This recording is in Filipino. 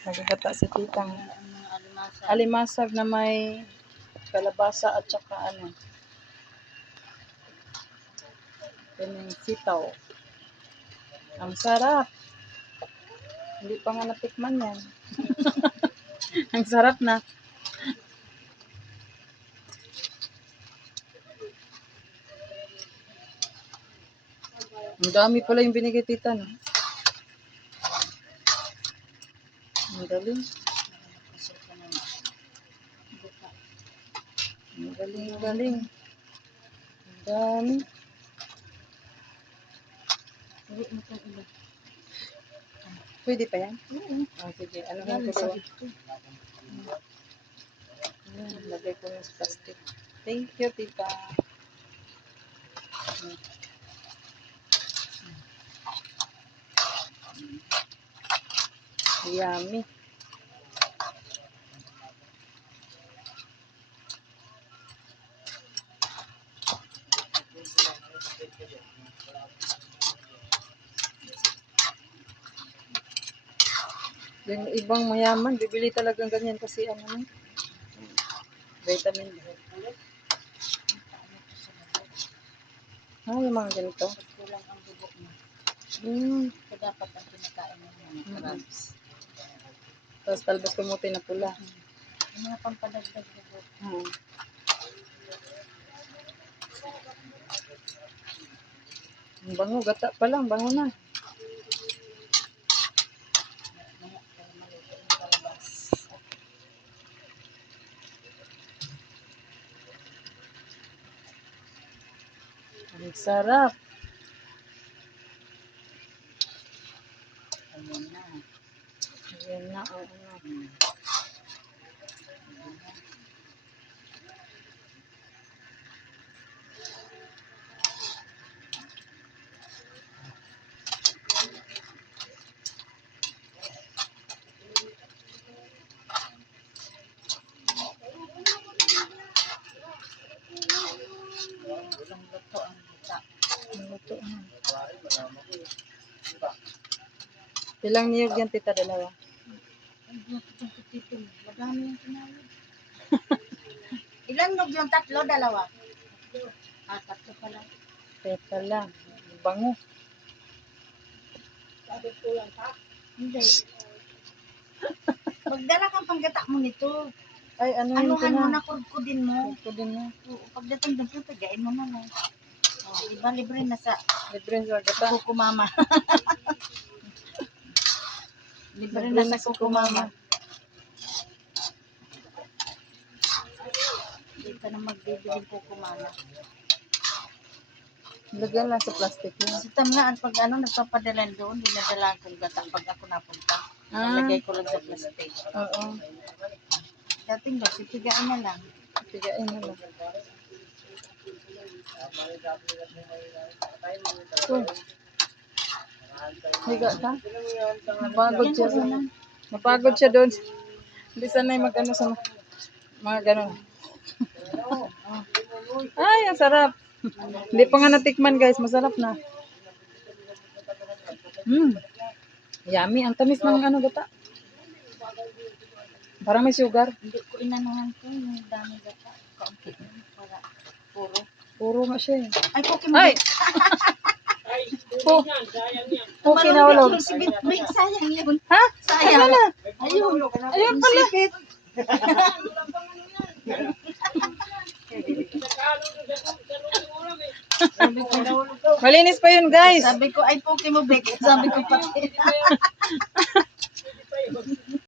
Nagagata si titang alimasag na may kalabasa at saka sitaw. Ang sarap. Hindi pa nga natikman yan. Ang sarap na. Ang dami pala yung binigay tita, no? Ang galing. Ang galing, ang galing. Ang dami. Pwede pa yan? Oh, sige. Ano nga ko doon? Lagay ko ng plastic. Thank you, tita. Yummy. Yung ibang mayaman, bibili talagang ganyan kasi vitamin. Yung mga ganito. Kulang ang bubok mo. So, dapat ang kinakain mo ng crabs. Tapos talbos kumuti na pula. Yung mga pampadagdag bubok. Ang bango, gata pa lang, bango na. Ang sarap. Ayan na. Ayan na, Isang luto ang buka. Luto na. Ilang niyog yan, tita? Dalawa? Madami yung kinalog. Ilan nog yung tatlo? Dalawa? Tatlo pala. Teka lang. Bango. Hindi. Magdala kang panggata mo nito. Ay, ano yun? Anuhan mo na kurkudin mo. Kurkudin na. Oo, pagdating doon, pagain mo na lang. Diba, libre na sa Libre sa gata. kuko mama. Libre na sa kuko mama. Hindi ka na magbibili kuko mama. Lagyan lang sa plastic yun. Sa tamlaan, pag nagpapadala doon, dinadala kong gata pag ako napunta. Nalagay ko lang sa plastic. Oo. Dating doon, pipigain na lang. Pigain na lang. Higa ka? Napagod siya. Napagod siya doon. Hindi sanay mag-ano sa mga ganon. Ay, ang sarap. Hindi pa nga natikman, guys. Masarap na. Yummy. Ang tamis ng gata. Parang may sugar. Hindi ko inanuhan ko yung dami gata. Kaunti para puro. Puro nga siya eh. Ay, Pokemon. Ay! Okay na ulo. May sayang yun. Ha? Sayang. Ayun. Ayun. Ayun pala. Sipit. Malinis pa yun, guys. Sabi ko, ay Pokemon Bek. Sabi ko pati.